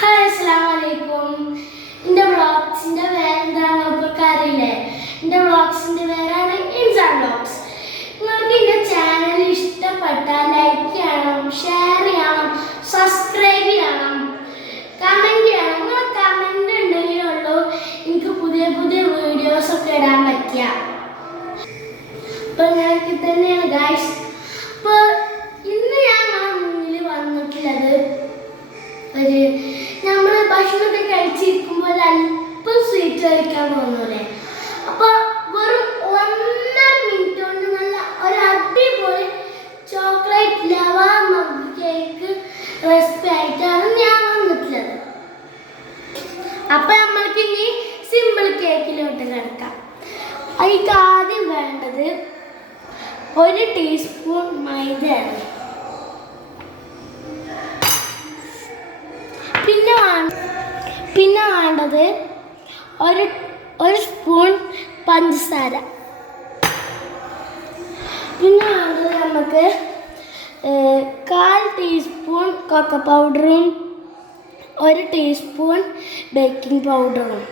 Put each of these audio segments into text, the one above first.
Hi അസ്സലാമലൈക്കും. എൻ്റെ വ്ളോഗ്സിൻ്റെ പേരെന്താണെന്ന് നിങ്ങൾക്ക് അറിയില്ലേ? എൻ്റെ വ്ളോഗ്സിൻ്റെ പേരാണ് ഇൻസാൻ വ്ളോഗ്സ്. നിങ്ങൾക്ക് എൻ്റെ ചാനൽ ഇഷ്ടപ്പെട്ടാൽ ലൈക്ക് ചെയ്യണം, ഷെയർ ചെയ്യണം, സബ്സ്ക്രൈബ് ചെയ്യണം, കമൻറ്റ് ചെയ്യണം. നിങ്ങൾ കമൻറ്റ് ഉണ്ടെങ്കിലുള്ളൂ എനിക്ക് പുതിയ പുതിയ വീഡിയോസൊക്കെ ഇടാൻ പറ്റുക. അപ്പോൾ ഞങ്ങൾക്ക് തന്നെയാണ് ഗൈസ്. അപ്പോൾ ഇന്ന് ഞങ്ങൾ മുന്നിൽ വന്നിട്ടുള്ളത് നമ്മൾ ഭക്ഷണമൊക്കെ കഴിച്ചിരിക്കുമ്പോൾ അല്പം സ്വീറ്റ് കഴിക്കാൻ തോന്നൂലേ? അപ്പോൾ വെറും 1.5 മിനിറ്റ് കൊണ്ട് നല്ല ഒരു അടിപൊളി chocolate Lava mug cake recipe ആയിട്ടാണ് ഞാൻ വന്നിട്ടുള്ളത്. അപ്പോൾ നമ്മൾക്ക് ഇനി സിമ്പിൾ കേക്കിലോട്ട് കിടക്കാം. അതിക്ക് ആദ്യം വേണ്ടത് 1 ടീസ്പൂൺ മൈദയാണ്. പിന്നെ വേണ്ടത് ഒരു സ്പൂൺ പഞ്ചസാര. പിന്നെ വേണ്ടത് നമുക്ക് 1/4 ടീസ്പൂൺ കൊക്കോ പൗഡറും 1 ടീസ്പൂൺ ബേക്കിംഗ് പൗഡറും.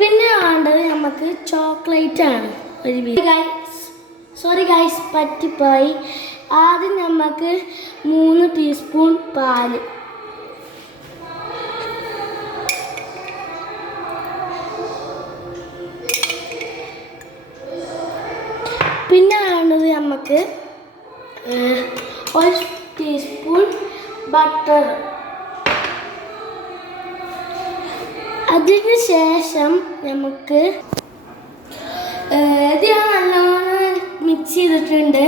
പിന്നെ വേണ്ടത് നമുക്ക് ചോക്ലേറ്റ് ആണ്. സോറി ഗൈസ്, പറ്റിപ്പോയി. ആദ്യം നമുക്ക് 3 ടീസ്പൂൺ പാല്, പിന്നെ വേണ്ടത് നമുക്ക് 1 ടീസ്പൂൺ ബട്ടർ. അതിന് ശേഷം നമുക്ക് ഇത് ഞാൻ നല്ലോണം മിക്സ് ചെയ്തിട്ടുണ്ട്.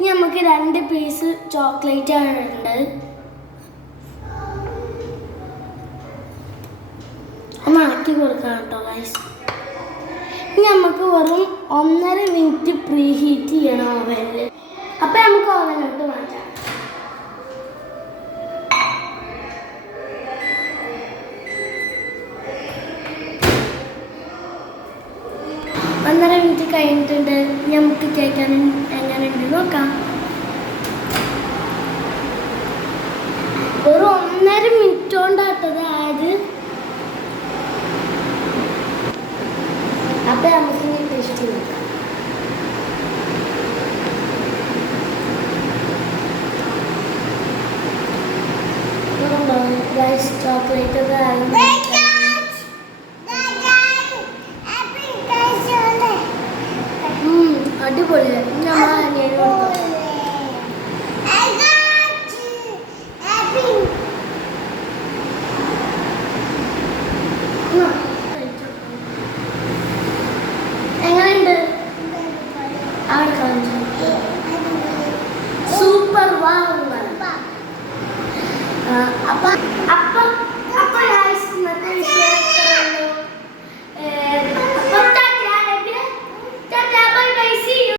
ഇനി നമുക്ക് 2 പീസ് ചോക്ലേറ്റ് ആണ് ഉണ്ട്. ഒന്ന് ആക്കി കൊടുക്കാം കേട്ടോ ഗൈസ്. ഇനി നമുക്ക് വെറും 1.5 മിനിറ്റ് പ്രീ ഹീറ്റ് ചെയ്യണം ഓവനിൽ. അപ്പം നമുക്ക് ഓവനിലോട്ട് മാറ്റാം. ഒന്നര മിനിറ്റ് കഴിഞ്ഞിട്ടുണ്ട്. നമുക്ക് കേൾക്കാൻ എങ്ങനെയുണ്ട് നോക്കാം. ഒരു 1.5 മിനിറ്റ് കൊണ്ടാട്ടത് ആയത്. അപ്പം നമുക്ക് ഇനി ടേസ്റ്റ് നോക്കാം. ചോക്ലേറ്റ് ഒക്കെ